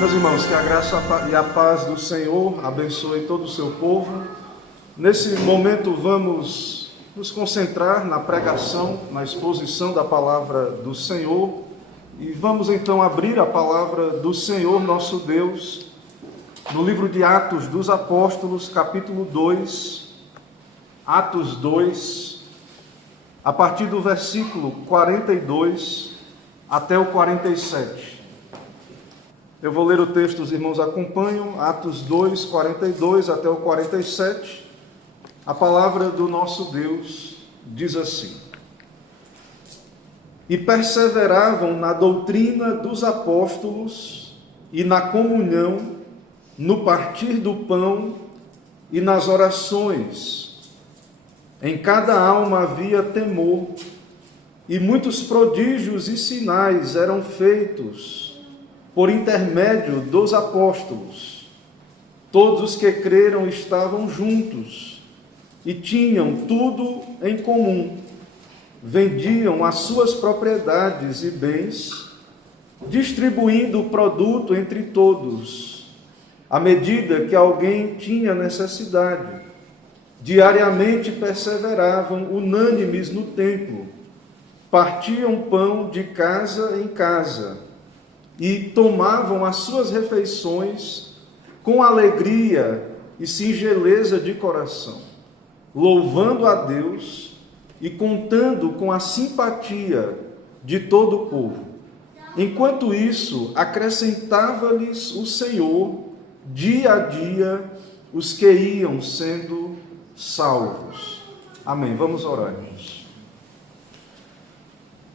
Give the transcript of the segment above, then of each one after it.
Meus irmãos, que a graça e a paz do Senhor abençoe todo o seu povo. Nesse momento vamos nos concentrar na pregação, na exposição da palavra do Senhor. E vamos então abrir a palavra do Senhor nosso Deus no livro de Atos dos Apóstolos, capítulo 2, Atos 2, a partir do versículo 42 até o 47. Eu vou ler o texto, os irmãos acompanham, Atos 2, 42 até o 47. A palavra do nosso Deus diz assim: E perseveravam na doutrina dos apóstolos e na comunhão, no partir do pão e nas orações. Em cada alma havia temor, e muitos prodígios e sinais eram feitos por intermédio dos apóstolos. Todos os que creram estavam juntos e tinham tudo em comum. Vendiam as suas propriedades e bens, distribuindo o produto entre todos, à medida que alguém tinha necessidade. Diariamente perseveravam unânimes no templo, partiam pão de casa em casa, e tomavam as suas refeições com alegria e singeleza de coração, louvando a Deus e contando com a simpatia de todo o povo. Enquanto isso, acrescentava-lhes o Senhor, dia a dia, os que iam sendo salvos. Amém. Vamos orar, irmãos.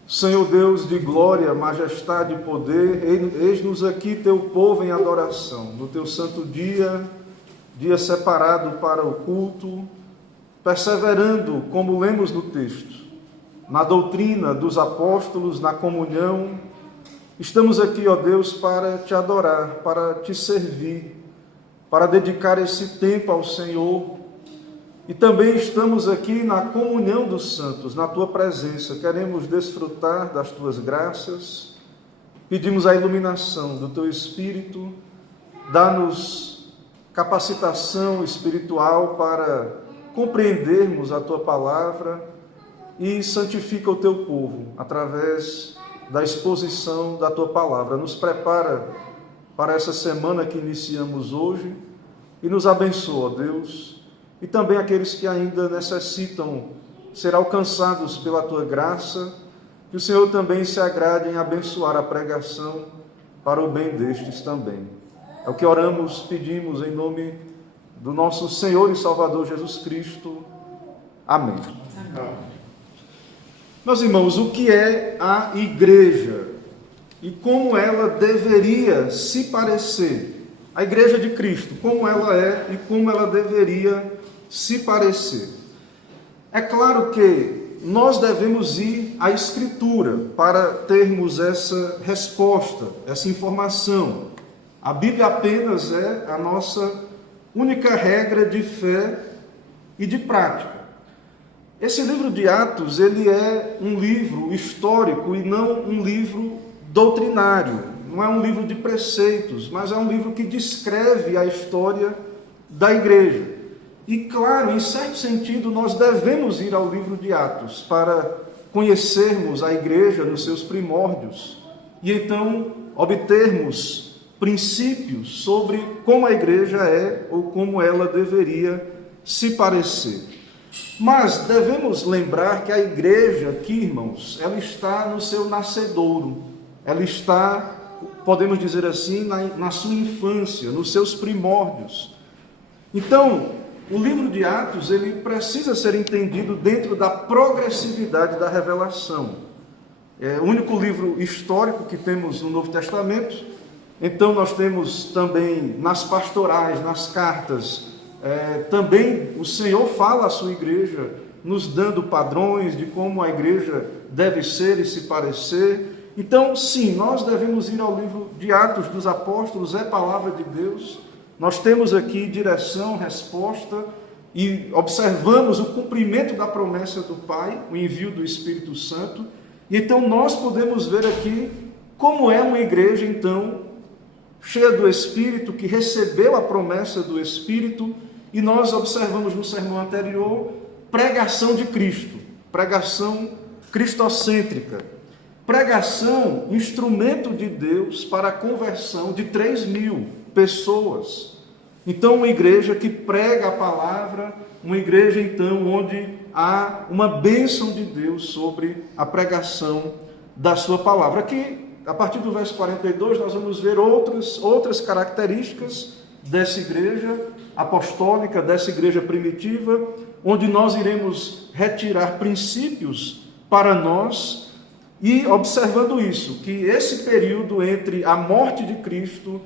Senhor Deus de glória, majestade e poder, eis-nos aqui teu povo em adoração, no teu santo dia separado para o culto, perseverando, como lemos no texto, na doutrina dos apóstolos, na comunhão. Estamos aqui, ó Deus, para te adorar, para te servir, para dedicar esse tempo ao Senhor. E também estamos aqui na comunhão dos santos, na tua presença. Queremos desfrutar das tuas graças. Pedimos a iluminação do teu Espírito. Dá-nos capacitação espiritual para compreendermos a tua palavra e santifica o teu povo através da exposição da tua palavra. Nos prepara para essa semana que iniciamos hoje e nos abençoa, Deus. E também aqueles que ainda necessitam ser alcançados pela tua graça, que o Senhor também se agrade em abençoar a pregação para o bem destes também. É o que oramos, pedimos em nome do nosso Senhor e Salvador Jesus Cristo. Amém. Amém. Meus irmãos, o que é a igreja e como ela deveria se parecer? A igreja de Cristo, como ela é e como ela deveria se parecer. É claro que nós devemos ir à Escritura para termos essa resposta, essa informação. A Bíblia apenas é a nossa única regra de fé e de prática. Esse livro de Atos, ele é um livro histórico e não um livro doutrinário. Não é um livro de preceitos, mas é um livro que descreve a história da igreja. E claro, em certo sentido, nós devemos ir ao livro de Atos para conhecermos a igreja nos seus primórdios e então obtermos princípios sobre como a igreja é ou como ela deveria se parecer. Mas devemos lembrar que a igreja aqui, irmãos, ela está no seu nascedouro, ela está, podemos dizer assim, na sua infância, nos seus primórdios. Então, o livro de Atos, ele precisa ser entendido dentro da progressividade da revelação. É o único livro histórico que temos no Novo Testamento. Então nós temos também nas pastorais, nas cartas, também o Senhor fala à sua igreja, nos dando padrões de como a igreja deve ser e se parecer. Então, sim, nós devemos ir ao livro de Atos dos Apóstolos, é palavra de Deus. Nós temos aqui direção, resposta e observamos o cumprimento da promessa do Pai, o envio do Espírito Santo. E então nós podemos ver aqui como é uma igreja, então, cheia do Espírito, que recebeu a promessa do Espírito, e nós observamos no sermão anterior pregação de Cristo, pregação cristocêntrica, pregação, instrumento de Deus para a conversão de 3.000 pessoas. Então, uma igreja que prega a palavra, uma igreja, então, onde há uma bênção de Deus sobre a pregação da sua palavra. Aqui, a partir do verso 42, nós vamos ver outras características dessa igreja apostólica, dessa igreja primitiva, onde nós iremos retirar princípios para nós e observando isso, que esse período entre a morte de Cristo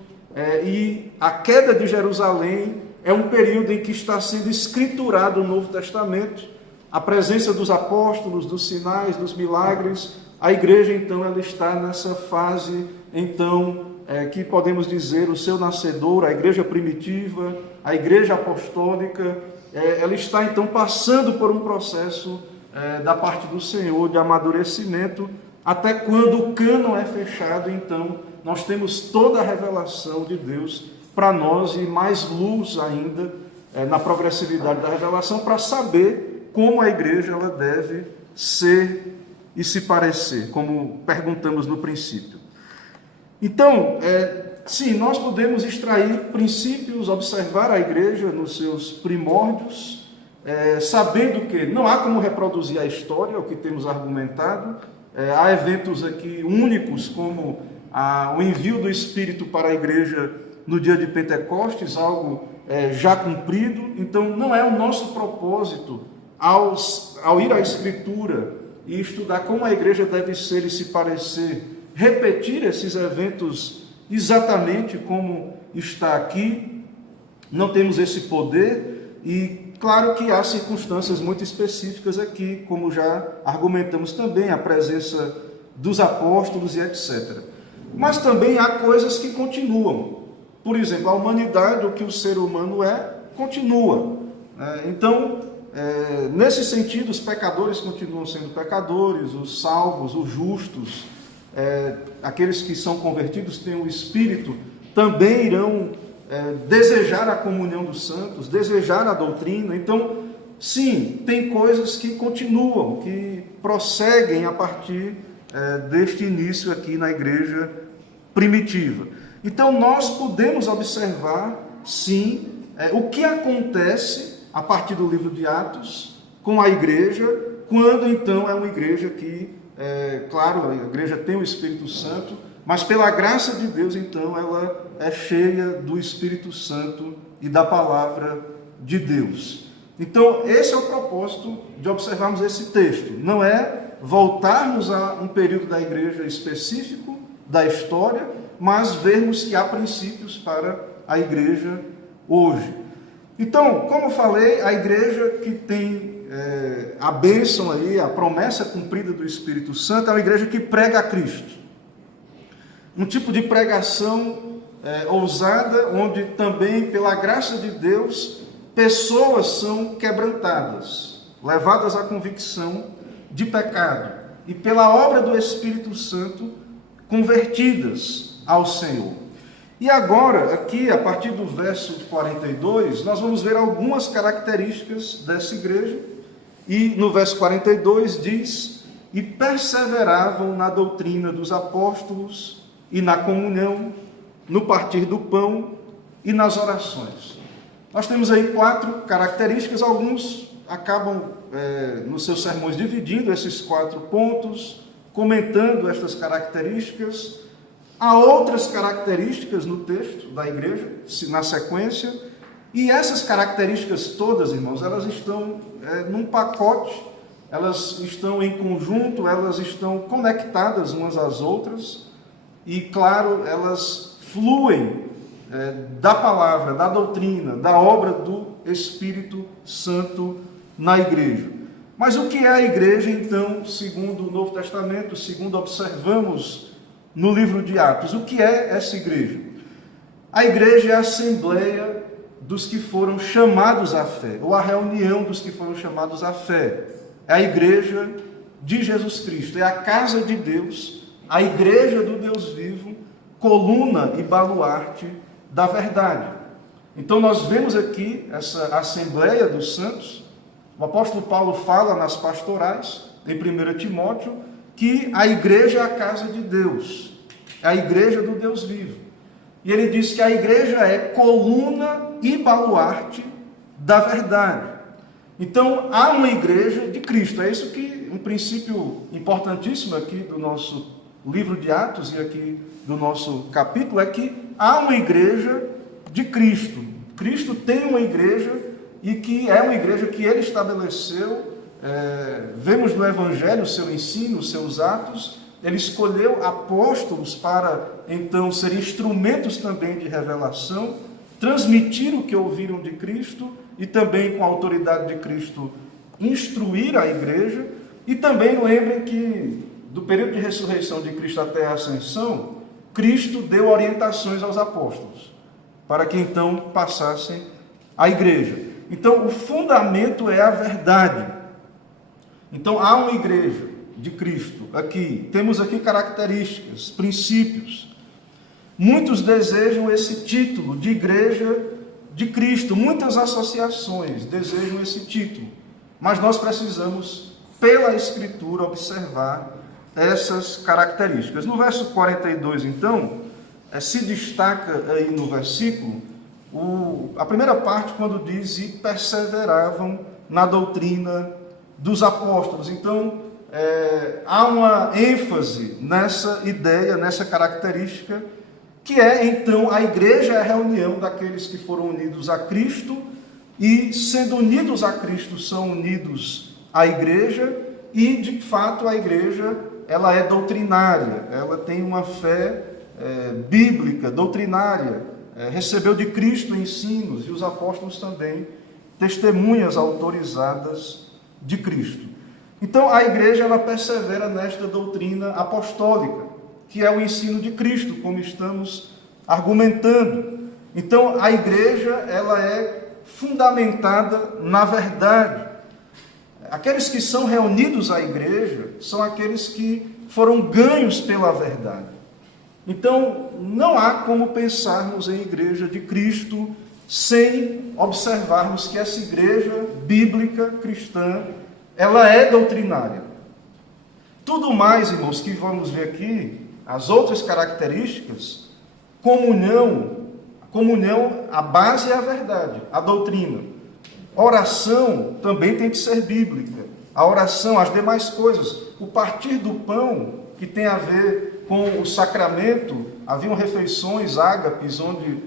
e a queda de Jerusalém é um período em que está sendo escriturado o Novo Testamento, a presença dos apóstolos, dos sinais, dos milagres. A igreja, então, ela está nessa fase, então, que podemos dizer o seu nascedor, a igreja primitiva, a igreja apostólica, ela está, então, passando por um processo da parte do Senhor de amadurecimento, até quando o cânon é fechado, então, nós temos toda a revelação de Deus para nós e mais luz ainda na progressividade da revelação para saber como a igreja ela deve ser e se parecer, como perguntamos no princípio. Então, sim, nós podemos extrair princípios, observar a igreja nos seus primórdios, sabendo que não há como reproduzir a história, o que temos argumentado. Há eventos aqui únicos, como o envio do Espírito para a igreja no dia de Pentecostes, algo já cumprido. Então, não é o nosso propósito, ao ir à Escritura e estudar como a igreja deve ser e se parecer, repetir esses eventos exatamente como está aqui. Não temos esse poder e, claro que há circunstâncias muito específicas aqui, como já argumentamos também, a presença dos apóstolos e etc. Mas também há coisas que continuam. Por exemplo, a humanidade, o que o ser humano continua. Então, nesse sentido, os pecadores continuam sendo pecadores, os salvos, os justos, aqueles que são convertidos, têm o Espírito, também irão desejar a comunhão dos santos, desejar a doutrina. Então, sim, tem coisas que continuam, que prosseguem a partir deste início aqui na igreja primitiva. Então, nós podemos observar, sim, o que acontece a partir do livro de Atos com a igreja, quando então é uma igreja que, claro, a igreja tem o Espírito Santo, mas pela graça de Deus, então, ela é cheia do Espírito Santo e da palavra de Deus. Então, esse é o propósito de observarmos esse texto. Não é voltarmos a um período da igreja específico, da história, mas vermos que há princípios para a igreja hoje. Então, como falei, a igreja que tem a bênção aí, a promessa cumprida do Espírito Santo, é uma igreja que prega a Cristo. Um tipo de pregação ousada, onde também, pela graça de Deus, pessoas são quebrantadas, levadas à convicção de pecado, e pela obra do Espírito Santo, convertidas ao Senhor. E agora, aqui, a partir do verso 42, nós vamos ver algumas características dessa igreja. E no verso 42 diz: e perseveravam na doutrina dos apóstolos e na comunhão, no partir do pão e nas orações. Nós temos aí 4 características. Alguns acabam nos seus sermões dividindo esses 4 pontos, comentando estas características. Há outras características no texto da igreja, na sequência, e essas características todas, irmãos, elas estão num pacote, elas estão em conjunto, elas estão conectadas umas às outras, e, claro, elas fluem da palavra, da doutrina, da obra do Espírito Santo na igreja. Mas o que é a igreja, então, segundo o Novo Testamento, segundo observamos no livro de Atos? O que é essa igreja? A igreja é a assembleia dos que foram chamados à fé, ou a reunião dos que foram chamados à fé. É a igreja de Jesus Cristo, é a casa de Deus, a igreja do Deus vivo, coluna e baluarte da verdade. Então nós vemos aqui essa Assembleia dos Santos. O apóstolo Paulo fala nas pastorais, em 1 Timóteo, que a igreja é a casa de Deus, é a igreja do Deus vivo. E ele diz que a igreja é coluna e baluarte da verdade. Então, há uma igreja de Cristo. É isso que, um princípio importantíssimo aqui do nosso livro de Atos e aqui do nosso capítulo, é que há uma igreja de Cristo. Cristo tem uma igreja e que é uma igreja que ele estabeleceu. Vemos no Evangelho o seu ensino, os seus atos. Ele escolheu apóstolos para, então, ser instrumentos também de revelação, transmitir o que ouviram de Cristo e também, com a autoridade de Cristo, instruir a igreja. E também lembrem que, do período de ressurreição de Cristo até a ascensão, Cristo deu orientações aos apóstolos, para que então passassem a igreja. Então, o fundamento é a verdade. Então, há uma igreja de Cristo aqui. Temos aqui características, princípios. Muitos desejam esse título de igreja de Cristo. Muitas associações desejam esse título. Mas nós precisamos, pela Escritura, observar essas características. No verso 42, então, se destaca aí no versículo, a primeira parte, quando diz: e perseveravam na doutrina dos apóstolos. Então, há uma ênfase nessa ideia, nessa característica, que é, então, a igreja é a reunião daqueles que foram unidos a Cristo, e, sendo unidos a Cristo, são unidos à igreja, e, de fato, a igreja, ela é doutrinária, ela tem uma fé bíblica, doutrinária, recebeu de Cristo ensinos, e os apóstolos também, testemunhas autorizadas de Cristo. Então, a igreja, ela persevera nesta doutrina apostólica, que é o ensino de Cristo, como estamos argumentando. Então, a igreja, ela é fundamentada na verdade. Aqueles que são reunidos à igreja são aqueles que foram ganhos pela verdade. Então, não há como pensarmos em igreja de Cristo sem observarmos que essa igreja bíblica, cristã, ela é doutrinária. Tudo mais, irmãos, que vamos ver aqui, as outras características, comunhão, a base é a verdade, a doutrina. Oração também tem que ser bíblica. A oração, as demais coisas, o partir do pão, que tem a ver com o sacramento, haviam refeições, ágapes, onde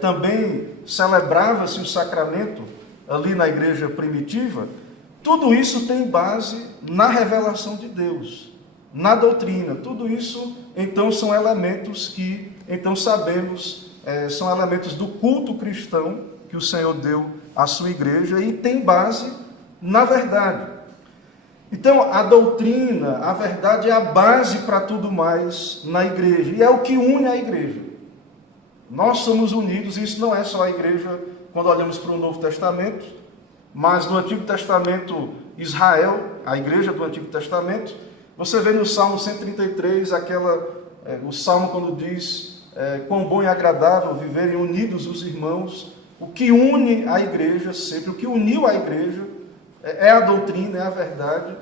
também celebrava-se o sacramento ali na igreja primitiva. Tudo isso tem base na revelação de Deus, na doutrina. Tudo isso, então, são elementos que, então, sabemos, são elementos do culto cristão que o Senhor deu à sua igreja e tem base na verdade. Então, a doutrina, a verdade é a base para tudo mais na igreja, e é o que une a igreja. Nós somos unidos, e isso não é só a igreja quando olhamos para o Novo Testamento, mas no Antigo Testamento, Israel, a igreja do Antigo Testamento, você vê no Salmo 133, o Salmo quando diz: quão bom e agradável viverem unidos os irmãos. O que une a igreja sempre, o que uniu a igreja, é a doutrina, é a verdade.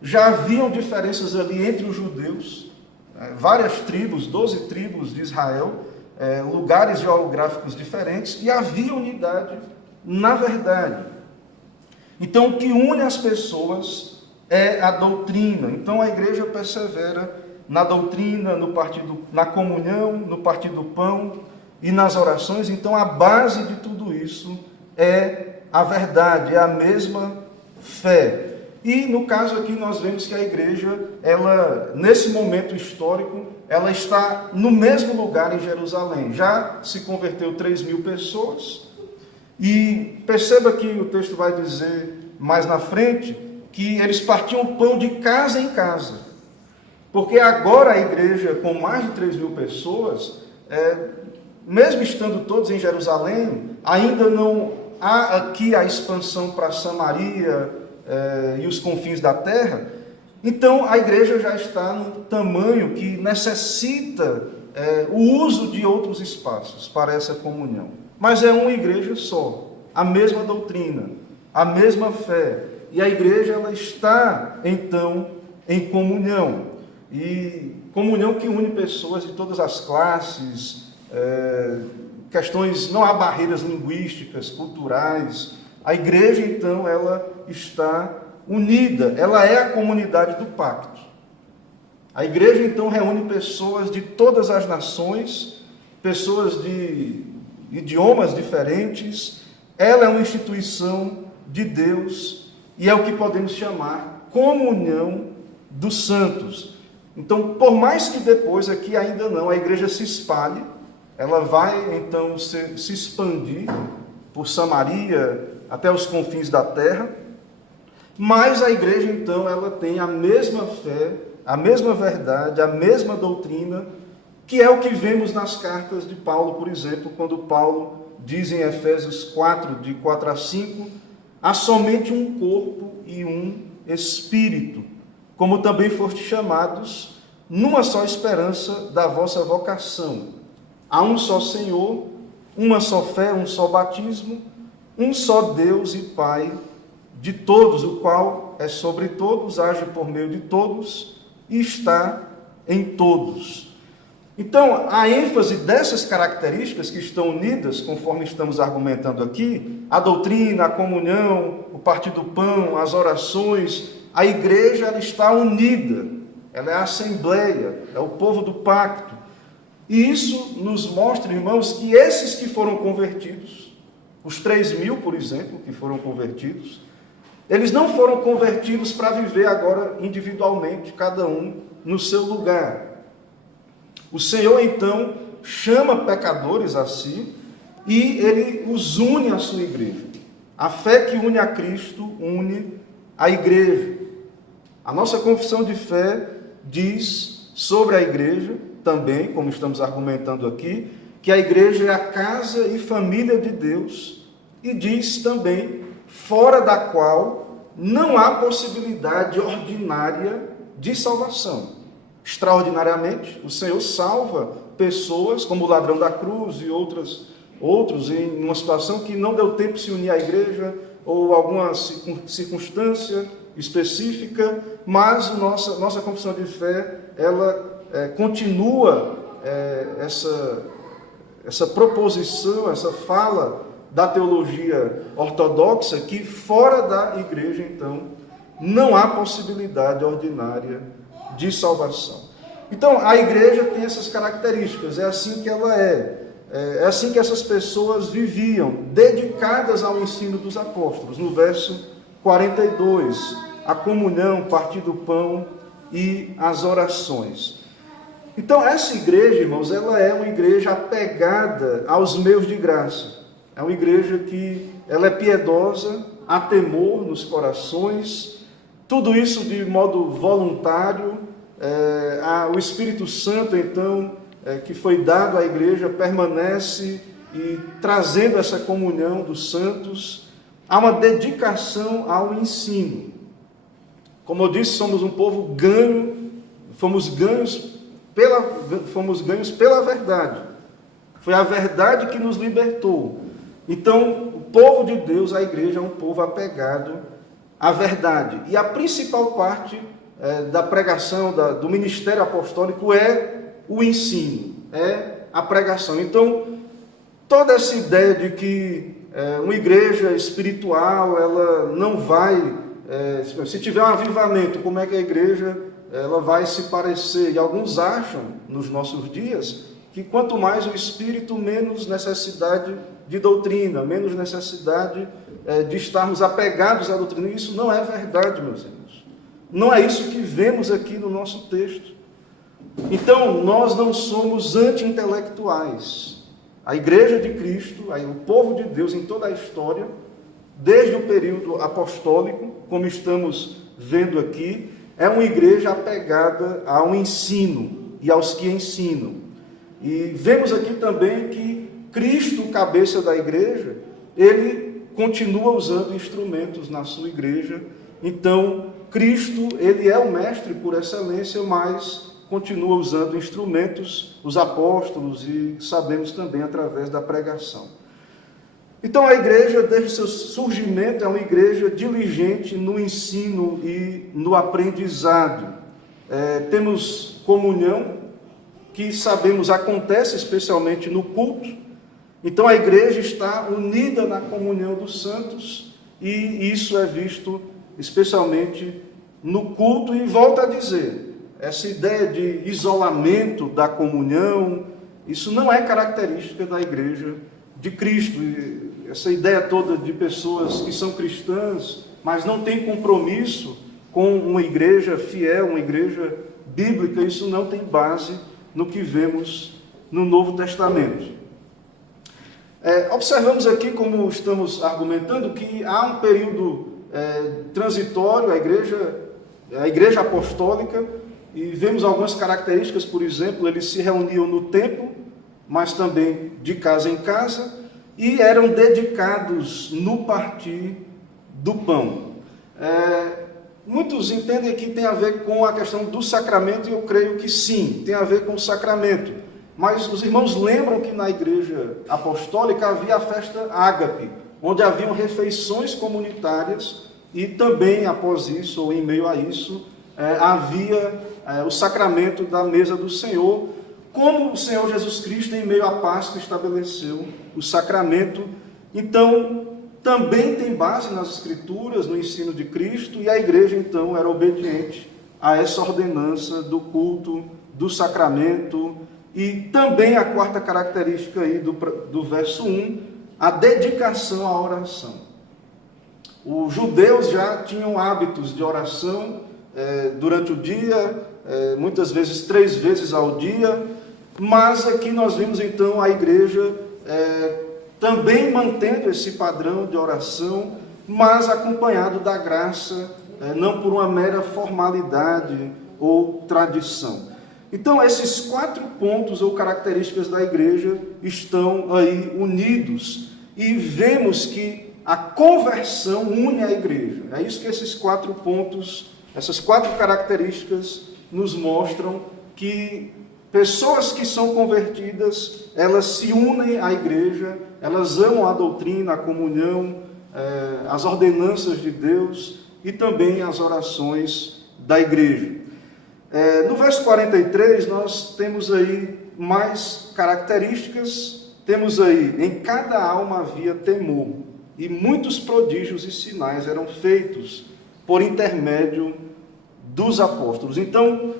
Já haviam diferenças ali entre os judeus, várias tribos, 12 tribos de Israel, lugares geográficos diferentes, e havia unidade na verdade. Então, o que une as pessoas é a doutrina. Então, a igreja persevera na doutrina, na comunhão, no partir do pão e nas orações. Então, a base de tudo isso é a verdade, é a mesma fé. E, no caso aqui, nós vemos que a igreja, ela, nesse momento histórico, ela está no mesmo lugar em Jerusalém. Já se converteu 3.000 pessoas. E perceba que o texto vai dizer mais na frente que eles partiam o pão de casa em casa. Porque agora a igreja, com mais de 3.000 pessoas, mesmo estando todos em Jerusalém, ainda não há aqui a expansão para Samaria e os confins da terra. Então a igreja já está num tamanho que necessita o uso de outros espaços para essa comunhão. Mas é uma igreja só, a mesma doutrina, a mesma fé. E a igreja ela está, então, em comunhão. E comunhão que une pessoas de todas as classes, questões, não há barreiras linguísticas, culturais. A igreja, então, ela está unida, ela é a comunidade do pacto. A igreja, então, reúne pessoas de todas as nações, pessoas de idiomas diferentes. Ela é uma instituição de Deus e é o que podemos chamar comunhão dos santos. Então, por mais que depois, aqui ainda não, a igreja se espalhe, ela vai, então, se expandir por Samaria até os confins da terra, mas a igreja, então, ela tem a mesma fé, a mesma verdade, a mesma doutrina, que é o que vemos nas cartas de Paulo, por exemplo, quando Paulo diz em Efésios 4, de 4 a 5, há somente um corpo e um espírito, como também foste chamados, numa só esperança da vossa vocação. Há um só Senhor, uma só fé, um só batismo, um só Deus e Pai de todos, o qual é sobre todos, age por meio de todos e está em todos. Então, a ênfase dessas características que estão unidas, conforme estamos argumentando aqui, a doutrina, a comunhão, o partir do pão, as orações, a igreja ela está unida, ela é a assembleia, é o povo do pacto. E isso nos mostra, irmãos, que esses que foram convertidos, os 3.000, por exemplo, que foram convertidos, eles não foram convertidos para viver agora individualmente, cada um no seu lugar. O Senhor, então, chama pecadores a si e Ele os une à sua igreja. A fé que une a Cristo une a igreja. A nossa confissão de fé diz sobre a igreja, também, como estamos argumentando aqui, que a igreja é a casa e família de Deus, e diz também, fora da qual não há possibilidade ordinária de salvação. Extraordinariamente, o Senhor salva pessoas, como o ladrão da cruz e outros em uma situação que não deu tempo de se unir à igreja, ou alguma circunstância específica, mas nossa confissão de fé, ela continua essa proposição, essa fala da teologia ortodoxa, que fora da igreja, então, não há possibilidade ordinária de salvação. Então, a igreja tem essas características, é assim que ela é assim que essas pessoas viviam, dedicadas ao ensino dos apóstolos. No verso 42, a comunhão, partir do pão e as orações. Então, essa igreja, irmãos, ela é uma igreja apegada aos meios de graça. É uma igreja que ela é piedosa, há temor nos corações, tudo isso de modo voluntário. O Espírito Santo, então, que foi dado à igreja, permanece e trazendo essa comunhão dos santos. Há uma dedicação ao ensino. Como eu disse, somos um povo ganho, fomos ganhos pela verdade. Foi a verdade que nos libertou. Então, o povo de Deus, a igreja, é um povo apegado à verdade. E a principal parte da pregação, do ministério apostólico é o ensino, é a pregação. Então, toda essa ideia de que uma igreja espiritual, ela não vai, se tiver um avivamento, como é que a igreja ela vai se parecer? E alguns acham, nos nossos dias, que quanto mais o Espírito, menos necessidade de doutrina, menos necessidade de estarmos apegados à doutrina. Isso não é verdade, meus irmãos. Não é isso que vemos aqui no nosso texto. Então, nós não somos anti-intelectuais. A Igreja de Cristo, o povo de Deus em toda a história, desde o período apostólico, como estamos vendo aqui, é uma igreja apegada ao ensino e aos que ensinam. E vemos aqui também que Cristo, cabeça da igreja, ele continua usando instrumentos na sua igreja. Então, Cristo, ele é o mestre por excelência, mas continua usando instrumentos, os apóstolos, e sabemos também através da pregação. Então a igreja, desde o seu surgimento, é uma igreja diligente no ensino e no aprendizado. Temos comunhão, que sabemos acontece especialmente no culto. Então a igreja está unida na comunhão dos santos, e isso é visto especialmente no culto. E volto a dizer, essa ideia de isolamento da comunhão, isso não é característica da igreja de Cristo. Essa ideia toda de pessoas que são cristãs, mas não têm compromisso com uma igreja fiel, uma igreja bíblica, isso não tem base no que vemos no Novo Testamento. Observamos aqui, como estamos argumentando, que há um período transitório, a igreja apostólica, e vemos algumas características. Por exemplo, eles se reuniam no templo, mas também de casa em casa, e eram dedicados no partir do pão. Muitos entendem que tem a ver com a questão do sacramento, e eu creio que sim, tem a ver com o sacramento. Mas os irmãos lembram que na igreja apostólica havia a festa ágape, onde haviam refeições comunitárias, e também após isso, ou em meio a isso, havia o sacramento da mesa do Senhor, como o Senhor Jesus Cristo, em meio à Páscoa, estabeleceu o sacramento. Então, também tem base nas Escrituras, no ensino de Cristo, e a igreja, então, era obediente a essa ordenança do culto, do sacramento. E também a quarta característica aí do verso 1, a dedicação à oração. Os judeus já tinham hábitos de oração durante o dia, muitas vezes 3 vezes ao dia, mas aqui nós vimos então a igreja também mantendo esse padrão de oração, mas acompanhado da graça, não por uma mera formalidade ou tradição. Então, esses 4 pontos ou características da igreja estão aí unidos, e vemos que a conversão une a igreja. É isso que esses 4 pontos, essas 4 características nos mostram, que pessoas que são convertidas, elas se unem à igreja, elas amam a doutrina, a comunhão, as ordenanças de Deus e também as orações da igreja. No verso 43, nós temos aí mais características. Temos aí, em cada alma havia temor, e muitos prodígios e sinais eram feitos por intermédio dos apóstolos. Então,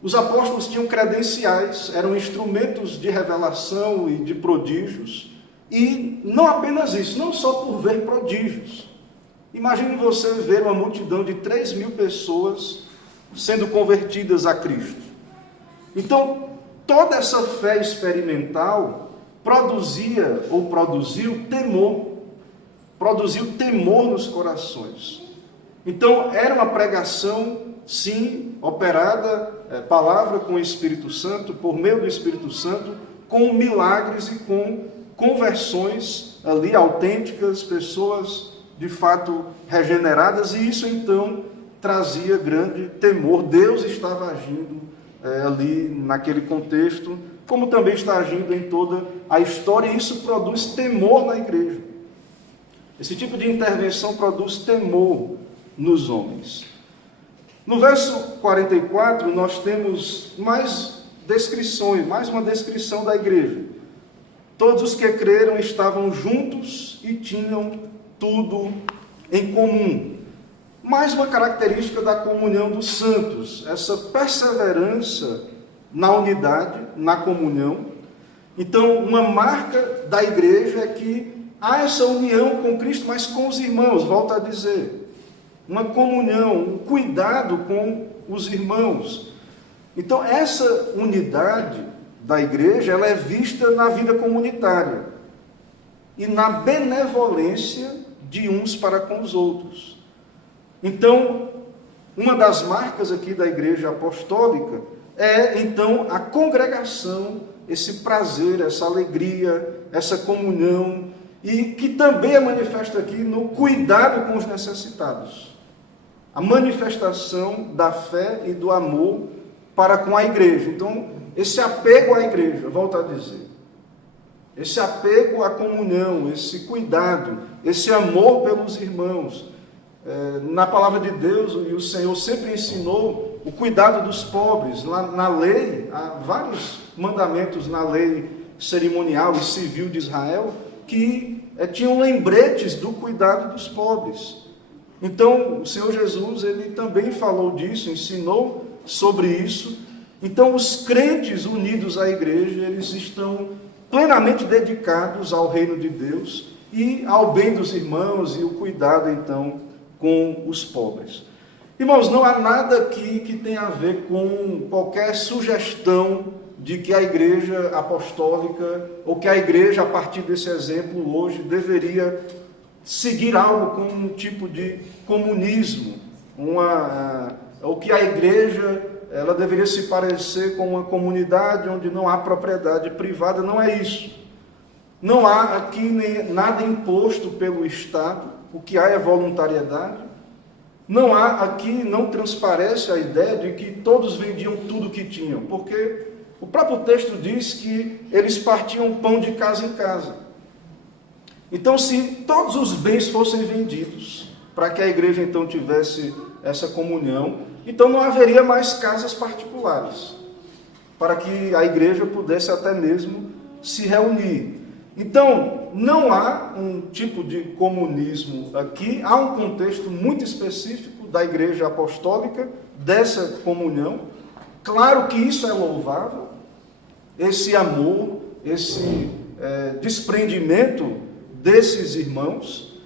os apóstolos tinham credenciais, eram instrumentos de revelação e de prodígios, e não apenas isso, não só por ver prodígios. Imagine você ver uma multidão de 3.000 pessoas sendo convertidas a Cristo. Então, toda essa fé experimental produziu temor nos corações. Então, era uma pregação, sim, operada, palavra com o Espírito Santo, por meio do Espírito Santo, com milagres e com conversões ali autênticas, pessoas de fato regeneradas, e isso então trazia grande temor. Deus estava agindo ali naquele contexto, como também está agindo em toda a história, e isso produz temor na igreja. Esse tipo de intervenção produz temor nos homens. No verso 44, nós temos mais descrições, mais uma descrição da igreja. Todos os que creram estavam juntos e tinham tudo em comum. Mais uma característica da comunhão dos santos, essa perseverança na unidade, na comunhão. Então, uma marca da igreja é que há essa união com Cristo, mas com os irmãos, volto a dizer. Uma comunhão, um cuidado com os irmãos. Então, essa unidade da igreja, ela é vista na vida comunitária e na benevolência de uns para com os outros. Então, uma das marcas aqui da igreja apostólica é, então, a congregação, esse prazer, essa alegria, essa comunhão, e que também é manifesta aqui no cuidado com os necessitados. A manifestação da fé e do amor para com a igreja. Então, esse apego à igreja, volto a dizer, esse apego à comunhão, esse cuidado, esse amor pelos irmãos. Na palavra de Deus, e o Senhor sempre ensinou o cuidado dos pobres. Na lei, há vários mandamentos na lei cerimonial e civil de Israel que tinham lembretes do cuidado dos pobres. Então, o Senhor Jesus, ele também falou disso, ensinou sobre isso. Então, os crentes unidos à igreja, eles estão plenamente dedicados ao reino de Deus e ao bem dos irmãos e o cuidado, então, com os pobres. Irmãos, não há nada aqui que tenha a ver com qualquer sugestão de que a igreja apostólica, ou que a igreja, a partir desse exemplo hoje, deveria seguir algo com um tipo de comunismo, ou que a igreja ela deveria se parecer com uma comunidade onde não há propriedade privada. Não é isso. Não há aqui nada imposto pelo Estado, o que há é voluntariedade. Não há aqui, não transparece a ideia de que todos vendiam tudo o que tinham, porque o próprio texto diz que eles partiam pão de casa em casa. Então, se todos os bens fossem vendidos, para que a igreja então tivesse essa comunhão, então não haveria mais casas particulares, para que a igreja pudesse até mesmo se reunir. Então, não há um tipo de comunismo aqui, há um contexto muito específico da igreja apostólica, dessa comunhão. Claro que isso é louvável, esse amor, esse desprendimento desses irmãos.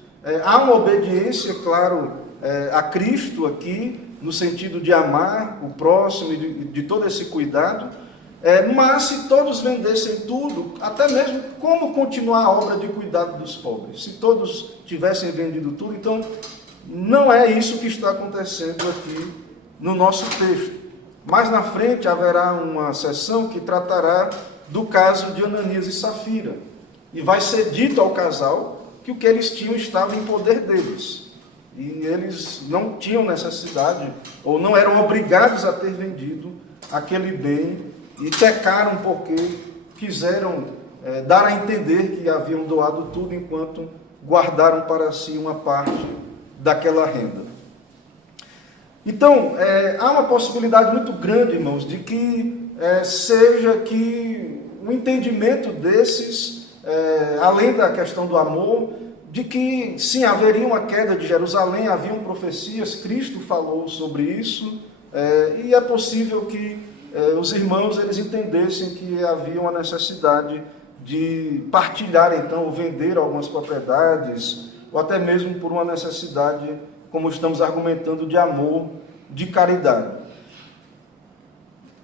Há uma obediência, claro, a Cristo aqui, no sentido de amar o próximo e de todo esse cuidado. Mas se todos vendessem tudo, até mesmo como continuar a obra de cuidado dos pobres? Se todos tivessem vendido tudo, então não é isso que está acontecendo aqui no nosso texto. Mais na frente haverá uma sessão que tratará do caso de Ananias e Safira. E vai ser dito ao casal que o que eles tinham estava em poder deles. E eles não tinham necessidade, ou não eram obrigados a ter vendido aquele bem, e pecaram porque quiseram dar a entender que haviam doado tudo, enquanto guardaram para si uma parte daquela renda. Então, há uma possibilidade muito grande, irmãos, de que seja que o entendimento desses, além da questão do amor, de que sim, haveria uma queda de Jerusalém, haviam profecias, Cristo falou sobre isso, e é possível que os irmãos eles entendessem que havia uma necessidade de partilhar, então, ou vender algumas propriedades, ou até mesmo por uma necessidade, como estamos argumentando, de amor, de caridade.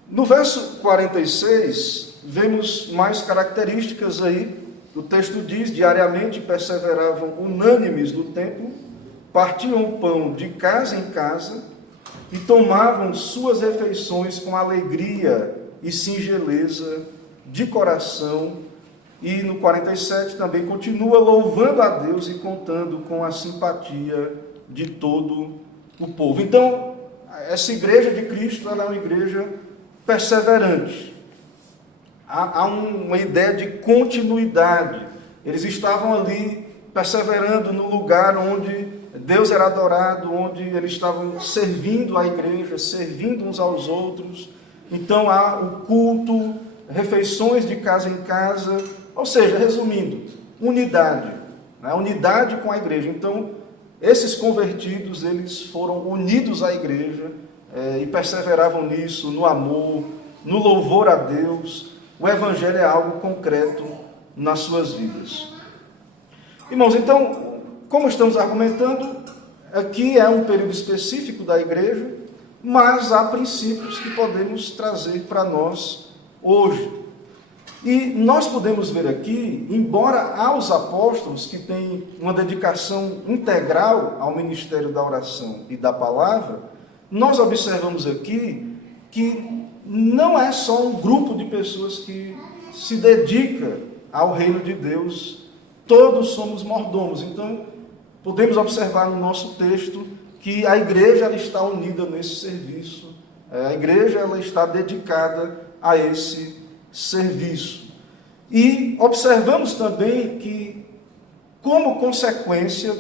No verso 46, vemos mais características aí. O texto diz: diariamente perseveravam unânimes no templo, partiam o pão de casa em casa, e tomavam suas refeições com alegria e singeleza de coração. E no 47 também continua louvando a Deus e contando com a simpatia de todo o povo. Então, essa igreja de Cristo ela é uma igreja perseverante. Há uma ideia de continuidade. Eles estavam ali perseverando no lugar onde Deus era adorado, onde eles estavam servindo a igreja, servindo uns aos outros. Então há o culto, refeições de casa em casa, ou seja, resumindo, unidade, né? Unidade com a igreja. Então, esses convertidos, eles foram unidos à igreja e perseveravam nisso, no amor, no louvor a Deus. O evangelho é algo concreto nas suas vidas. Irmãos, então, como estamos argumentando, aqui é um período específico da igreja, mas há princípios que podemos trazer para nós hoje. E nós podemos ver aqui, embora aos apóstolos que têm uma dedicação integral ao ministério da oração e da palavra, nós observamos aqui que não é só um grupo de pessoas que se dedica ao reino de Deus, todos somos mordomos. Então, podemos observar no nosso texto que a igreja ela está unida nesse serviço A igreja ela está dedicada a esse serviço. E observamos também que, como consequência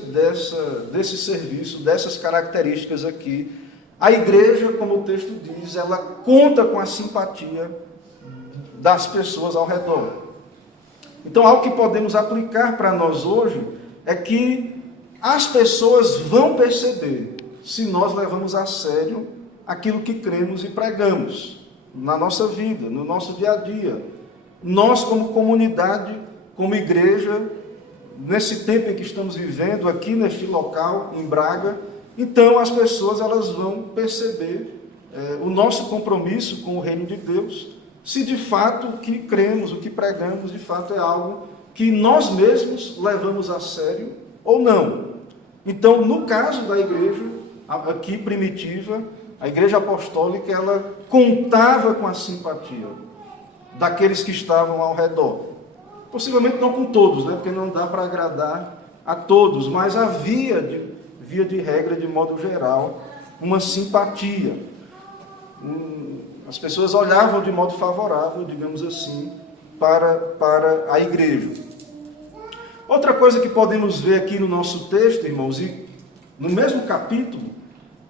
desse serviço, dessas características aqui, a igreja, como o texto diz, ela conta com a simpatia das pessoas ao redor. Então, algo que podemos aplicar para nós hoje é que as pessoas vão perceber se nós levamos a sério aquilo que cremos e pregamos na nossa vida, no nosso dia a dia. Nós, como comunidade, como igreja, nesse tempo em que estamos vivendo aqui neste local, em Braga, então as pessoas elas vão perceber o nosso compromisso com o reino de Deus, se de fato o que cremos, o que pregamos, de fato é algo que nós mesmos levamos a sério ou não. Então, no caso da igreja, aqui primitiva, a igreja apostólica, ela contava com a simpatia daqueles que estavam ao redor. Possivelmente não com todos, né? Porque não dá para agradar a todos, mas havia, via de regra, de modo geral, uma simpatia. As pessoas olhavam de modo favorável, digamos assim, para a igreja. Outra coisa que podemos ver aqui no nosso texto, irmãos, e no mesmo capítulo,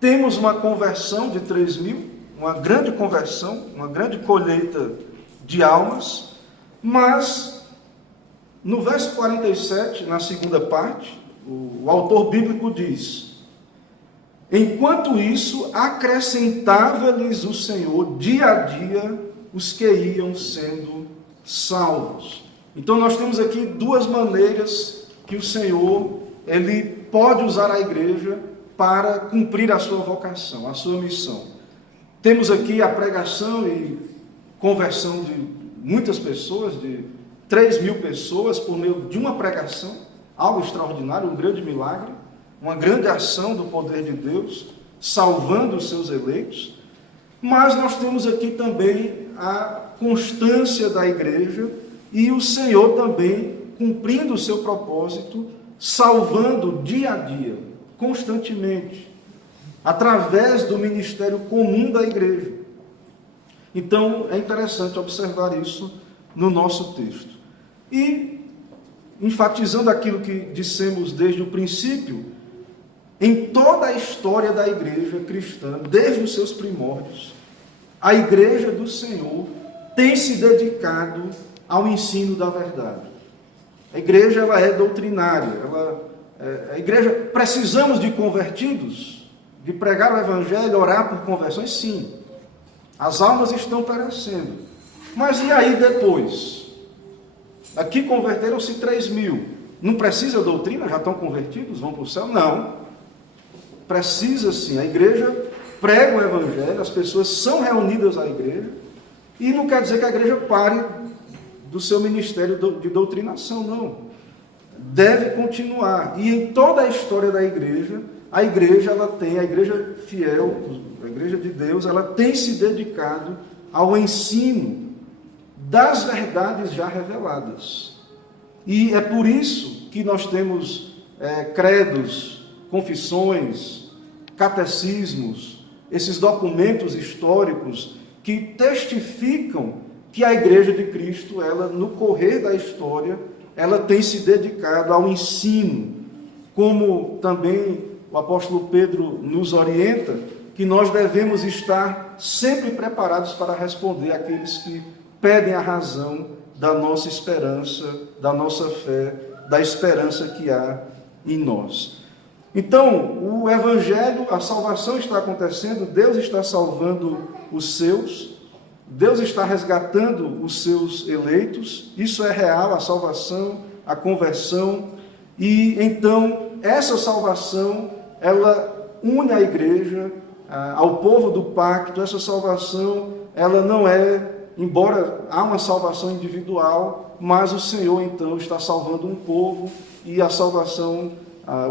temos uma conversão de 3.000, uma grande conversão, uma grande colheita de almas, mas no verso 47, na segunda parte, o autor bíblico diz: enquanto isso, acrescentava-lhes o Senhor dia a dia os que iam sendo salvos. Então nós temos aqui duas maneiras que o Senhor ele pode usar a igreja para cumprir a sua vocação, a sua missão. Temos aqui a pregação e conversão de muitas pessoas, de 3.000 pessoas por meio de uma pregação, algo extraordinário, um grande milagre, uma grande ação do poder de Deus, salvando os seus eleitos. Mas nós temos aqui também a constância da igreja e o Senhor também cumprindo o seu propósito, salvando dia a dia, constantemente, através do ministério comum da igreja. Então, é interessante observar isso no nosso texto. E, enfatizando aquilo que dissemos desde o princípio, em toda a história da igreja cristã, desde os seus primórdios, a igreja do Senhor tem se dedicado ao ensino da verdade. A igreja ela é doutrinária, a igreja, precisamos de convertidos, de pregar o evangelho, orar por conversões, sim. As almas estão perecendo. Mas e aí depois? Aqui converteram-se 3.000. Não precisa doutrina? Já estão convertidos? Vão para o céu? Não. Precisa sim. A igreja prega o evangelho, as pessoas são reunidas à igreja, e não quer dizer que a igreja pare do seu ministério de doutrinação, não. Deve continuar. E em toda a história da igreja, a igreja fiel, a igreja de Deus, ela tem se dedicado ao ensino das verdades já reveladas. E é por isso que nós temos credos, confissões, catecismos, esses documentos históricos que testificam que a igreja de Cristo, ela, no correr da história, ela tem se dedicado ao ensino, como também o apóstolo Pedro nos orienta, que nós devemos estar sempre preparados para responder àqueles que pedem a razão da nossa esperança, da nossa fé, da esperança que há em nós. Então, o evangelho, a salvação está acontecendo, Deus está salvando os seus, Deus está resgatando os seus eleitos, isso é real, a salvação, a conversão, e então essa salvação, ela une a igreja ao povo do pacto. Essa salvação, ela não é, embora há uma salvação individual, mas o Senhor então está salvando um povo, e a salvação,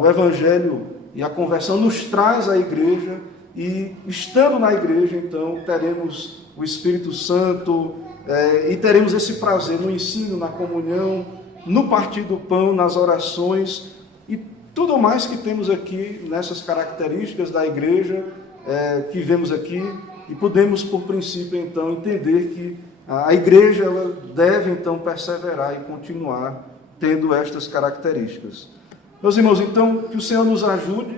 o evangelho e a conversão nos traz à igreja, e estando na igreja então teremos o Espírito Santo, e teremos esse prazer no ensino, na comunhão, no partir do pão, nas orações, e tudo mais que temos aqui nessas características da igreja, que vemos aqui e podemos, por princípio, então, entender que a igreja ela deve, então, perseverar e continuar tendo estas características. Meus irmãos, então, que o Senhor nos ajude,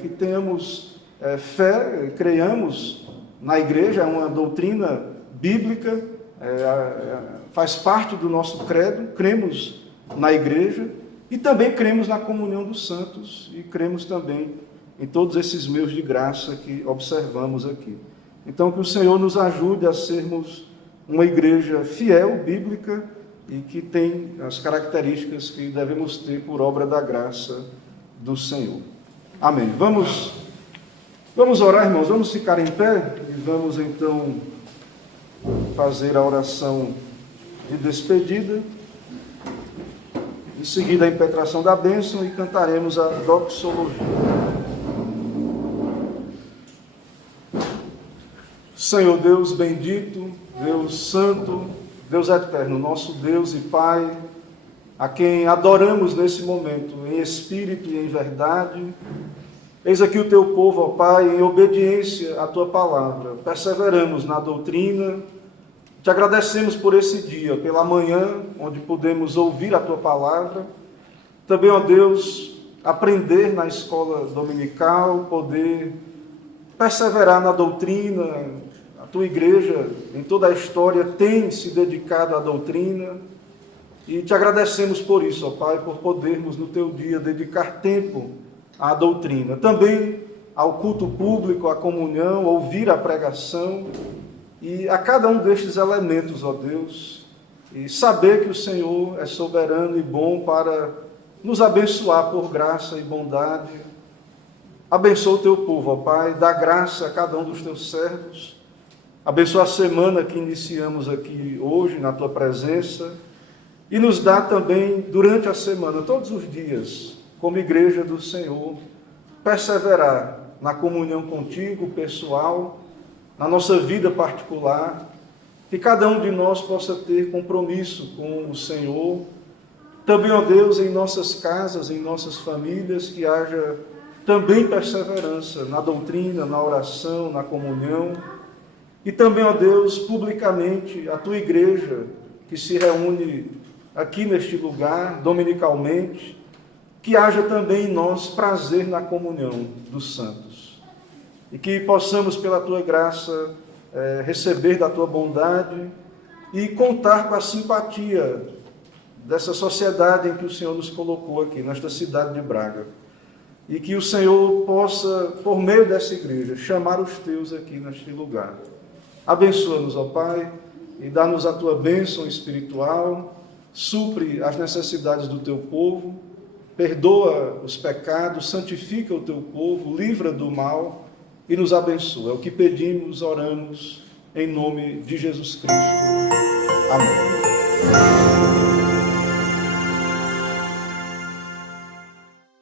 que tenhamos fé, creiamos na igreja, é uma doutrina bíblica, faz parte do nosso credo, cremos na igreja e também cremos na comunhão dos santos e cremos também em todos esses meios de graça que observamos aqui. Então, que o Senhor nos ajude a sermos uma igreja fiel, bíblica, e que tem as características que devemos ter por obra da graça do Senhor. Amém. Vamos orar, irmãos, vamos ficar em pé e vamos então fazer a oração de despedida. Em seguida, a impetração da bênção e cantaremos a doxologia. Senhor Deus bendito, Deus santo, Deus eterno, nosso Deus e Pai, a quem adoramos nesse momento, em espírito e em verdade, eis aqui o teu povo, ó Pai, em obediência à tua palavra, perseveramos na doutrina, te agradecemos por esse dia, pela manhã, onde pudemos ouvir a tua palavra, também, ó Deus, aprender na escola dominical, poder perseverar na doutrina. A tua igreja, em toda a história, tem se dedicado à doutrina e te agradecemos por isso, ó Pai, por podermos no teu dia dedicar tempo à doutrina. Também ao culto público, à comunhão, ouvir a pregação e a cada um destes elementos, ó Deus, e saber que o Senhor é soberano e bom para nos abençoar por graça e bondade. Abençoa o teu povo, ó Pai, dá graça a cada um dos teus servos. Abençoa a semana que iniciamos aqui hoje, na tua presença, e nos dá também, durante a semana, todos os dias, como igreja do Senhor, perseverar na comunhão contigo, pessoal, na nossa vida particular, que cada um de nós possa ter compromisso com o Senhor. Também, ó Deus, em nossas casas, em nossas famílias, que haja também perseverança na doutrina, na oração, na comunhão. E também, ó Deus, publicamente, a tua igreja, que se reúne aqui neste lugar, dominicalmente, que haja também em nós prazer na comunhão dos santos. E que possamos, pela tua graça, receber da tua bondade e contar com a simpatia dessa sociedade em que o Senhor nos colocou aqui, nesta cidade de Braga. E que o Senhor possa, por meio dessa igreja, chamar os teus aqui neste lugar. Abençoa-nos, ó Pai, e dá-nos a tua bênção espiritual, supre as necessidades do teu povo, perdoa os pecados, santifica o teu povo, livra do mal e nos abençoa. É o que pedimos, oramos, em nome de Jesus Cristo. Amém.